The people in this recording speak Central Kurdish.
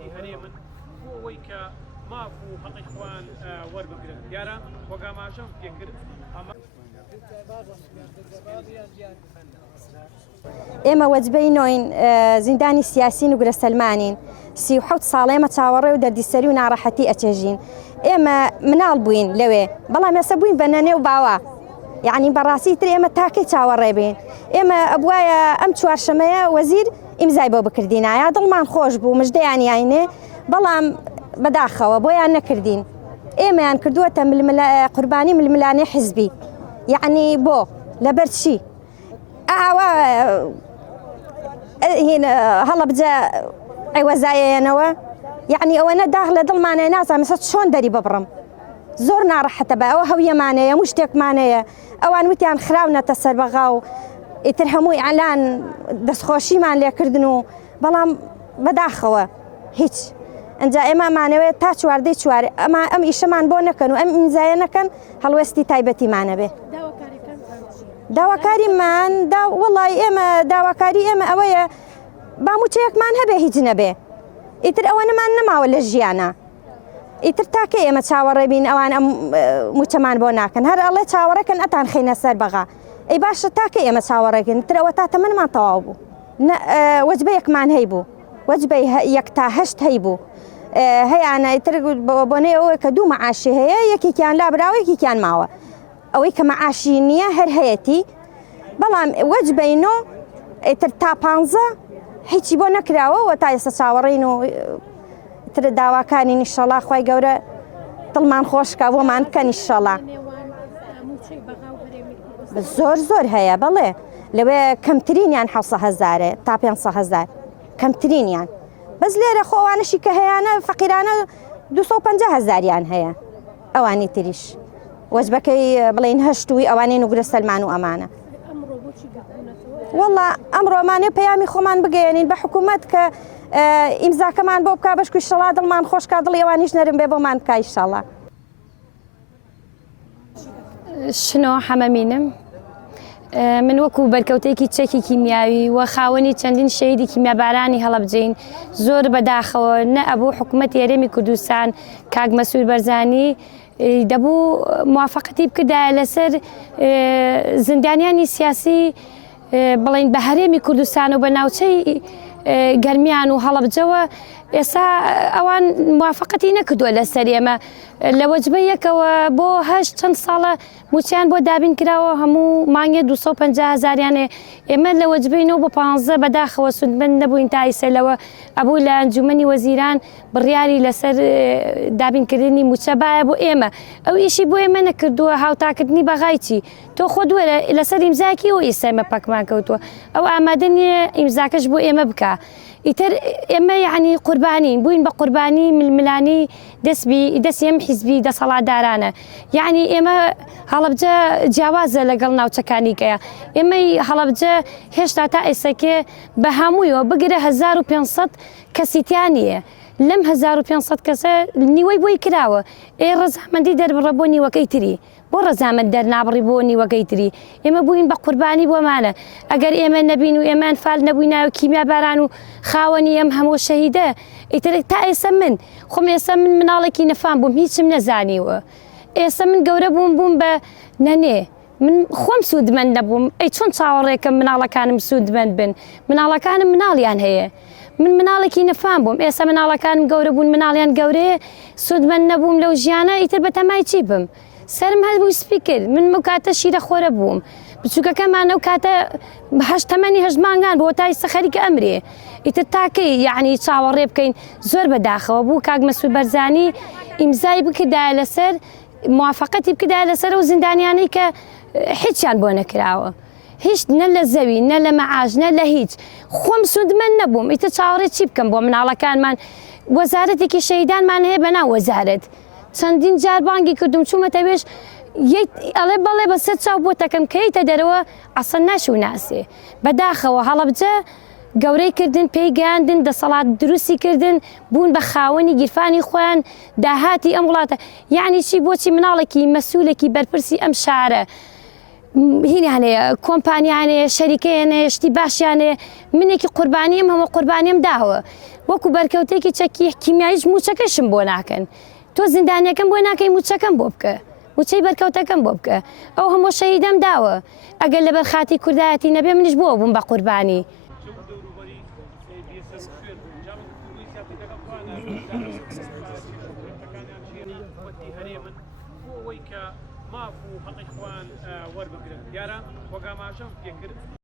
هەرێمتی هەرێمن بۆ ئەوەی کە ماف و حەقی خوان وەربگرن دیارە وەگاماژەم پێکرد ئەمە ئێمە وەجبەی نۆین زیندانی سیاسین و گورە سەلمانین 37 ساڵ ئێمە چاوەڕێ و دەردیسەری و ناڕەحەتی ئەچێژین ئێمە مناڵ بووین لەوێ بەڵام ئێستا بووین بە نەنێ و باوە یعنی بەڕاستی تر ئێمە تاکەی چاوەڕێ بین ئێمە ئەبوایە ئەم چوارشەمەیە وەزیر ئیمزای بۆ بکردینایە دڵمان خۆش بوو مژدەیان یاینێ بەڵام بەداخەوە بۆیان نەکردین ئێمەیان کردووەتە قوربانی ململانەی حزبی یعنی بۆ لەبەر چی ئاوا هەڵە بجە عیوەزایەنەوە یعنی ئەوەنە داغ لە دڵمانەیە نازانم مەسەد چۆن دەری ببڕم زۆر ناڕەحەتە بە ئەوە هەویەمانەیە هەموو شتێکمانەیە ئەوان وتیان خراونەتە سەربەغا و ئیتر هەمووی ئەلان دەستخۆشیمان لێکردن و بەڵام بەداخەوە هیچ ئەنجا ئێمەمانەوێت تا چواردەی چوار ئەم ئیشەمان بۆ نەکەن و ئەم ئیمزایە نەکەن هەڵوێستی تایبەتیمانە بێ داواکاریمان وەڵی ئێمە داواکاری ئێمە ئەوەیە باموچەیەکمان هەبێ هیچ نەبێ ئیتر ئەوە نەمان نەماوە لە ژیانە ئیتر تاکە ئێمە چاوەڕێبین ئەوان ئەم موچەمان بۆ ناکەن هەر ئەڵێ چاوەڕێکن ئەتان خینە سەر بەغا ئەی باشە تاکە ئێمە چاوەڕێکن تر ئەوە تا تەمەنمان تەواو بوو وەجبەیەکمان هەی بوو وەجبەی 1 تا 8 هەی بوو هەیەانە ئیتر بۆنەی ئەوە کە دوو مەعاشی هەیە یەکێکیان لابراوە یەکێکیان ماوە ئەوەی کە مەعاشی نییە هەر هەیەتی بەڵام وەجبەینۆ ئیتر تا 15 هیچی بۆ نەکراوەوە تا ئێستا چاوەڕێین و تر داواکانی نیشەڵا خی گەورە دڵمان خۆشکە بۆمان بکەن نیشەڵا زۆر هەیە بەڵێ لەوێ کەمترینیان 700,000 تا 500,000 کەمترینیان بەس لێرە خۆوانشی کە هەیەە فەقیرانە 250,000یان هەیە ئەوانی تریش وەجبەکەی بڵین هەشتووی ئەوانەی نوگرە سەلمان و ئەمانە والله ئەمڕۆمانێ پەیامی خۆمان بگەێنین بە حکوومەت کە ئیمزاکەمان بۆ بکە بەشکوی شەڵا دڵمان خۆشکە دڵی ئەوانیش نەرم بێ بۆمان بکای شەڵا شنۆ حەمەمینم من وەکو بەرکەوتێکی چەکی کیمیاوی وە خاوەنی چەندین شەیدی کیمیابارانی هەڵەبجین زۆر بەداخەوە نە ئەبوو حکوومەت یاریێمی کوردستان کاک مەسوود بەرزانی دەبوو موافقەتی بکردایە لەسەر زیندانیانی سیاسی بڵین بە هەرێمی کوردستان و بە ناوچەی گەرمیان و هەڵەبجەوە ئێستا ئەوان موافقەتی نەکردووە لەسەر ئێمە لە وەجبە یەکەوە بۆ هەشت چەند ساڵە موچیان بۆ دابین کراوە هەموو مانگێ 250,000یانێ ئێمە لە وەجبەینەوە بۆ 15 بەداخەوە سودمەند نەبووین تا ئیسەلەوە ئەبوو لە ئەنجومەنی وەزیران بڕیاری لەسەر دابینکردنی موچەبایە بۆ ئێمە ئەو ئیشی بۆ ئێمە نەکردووە هاوتاکردنی بەغایچی تۆ خۆ دووەرە لەسەر ئیمزاکی و ئیسەمە پاکمان کەوتووە ئەو ئامادە نیە ئیمزاکەش بۆ ئێمە بکە ئیتر ئێمە یعنی قوربانین بووین بە قوربانی ململانی دەستی ئەم حیزبی دەسەڵاتدارانە یعنی ئێمە هەڵەبجە جیاوازە لەگەڵ ناوچەکانیکەیە ئێمەی هەڵەبجە هێشتا تا ئێسەکێ بە هەموویەوە بگرە 1500 کەسیتیانیە لەم 1500 کەسە نیوەی بۆی کراوە ئێ ڕەزامەندی دەربڕە بۆ نیوەکەی تری بۆ ڕەزامەند دەرنابڕی بۆ نیوەکەی تری ئێمە بووین بە قوربانی بۆمانە ئەگەر ئێمە نەبین و ئێمان فال نەبووینە و کیمیاباران و خاوەنی ئەم هەموو شەهیدە ئیتر تا ئێستا من خۆم ئێستا من مناڵێکی نەفام بووم هیچم نەزانیوە ئێستا من گەورە بووم بە نەنێ من خۆم سوودمەند نەبووم ئەی چۆن چاوەڕێکم مناڵەکانم سوودمەند بن مناڵەکانم مناڵیان هەیە من مناڵێکی نەفام بووم ئێستا مناڵەکانم گەورە بوون مناڵیان گەورەیە سوودمەند نەبووم لەو ژیانە ئیتر بە تەمای چی بم سرم هەبوو سپی کرد من ئەو کاتە شیرە خۆرە بووم بچووکەکەمان ئەو کاتە تەمەنی 8 مانگان بۆ تا ئێستا خەریکە ئەمرێ ئیتر تاکەی یعنی چاوەڕێ بکەین زۆر بەداخەوە بوو کاک مەسوود بەرزانی ئیمزای بکردایە لەسەر موافقەتی بکردایە لەسەر ئەو زیندانیانەی کە هیچیان بۆ نەکراوە هیچ نە لە زەوی نە لە مەعاش نە لە هیچ خۆم سوودمەند نەبووم ئیتر چاوەڕێ چی بکەم بۆ مناڵەکانمان وەزارەتێکی شەهیدانمان هەیە بەناو وەزارەت چەندین جار بانگی کردم چوومەتە وێش ئەڵێ بەڵێ بەسەر چاو بۆ تەکەم کەیتە دەرەوە ئەسەن ناشو ناسێ بەداخەوە هەڵەبجە گەورەی کردن پێی گەیاندن دەسەڵات دروستی کردن بوون بە خاوەنی گیرفانی خۆیان داهاتی ئەم وڵاتە یعنی چی بۆچی مناڵێکی مەسوولێکی بەرپرسی ئەم شارە هینیانەیە کۆمپانیانەیە شەریکەیانەیە شتی باشیانەیە منێکی قوربانیم هەموو قوربانیم داوە وەکو بەرکەوتێکی چەکی کیمیاییش موچەکەشم بۆ ناکەن تۆ زیندانیەکەم بۆ ناکەی موچەکەم بۆ بکە موچەی بەرکەوتەکەم بۆ بکە ئەو هەموو شەهیدەم داوە ئەگەر لەبەر خاتی کوردایەتی نەبێ منیش بۆ بووم بە قوربانی مافو حقیقوان وەربگرن دیارە وەگاماشەم پێکرد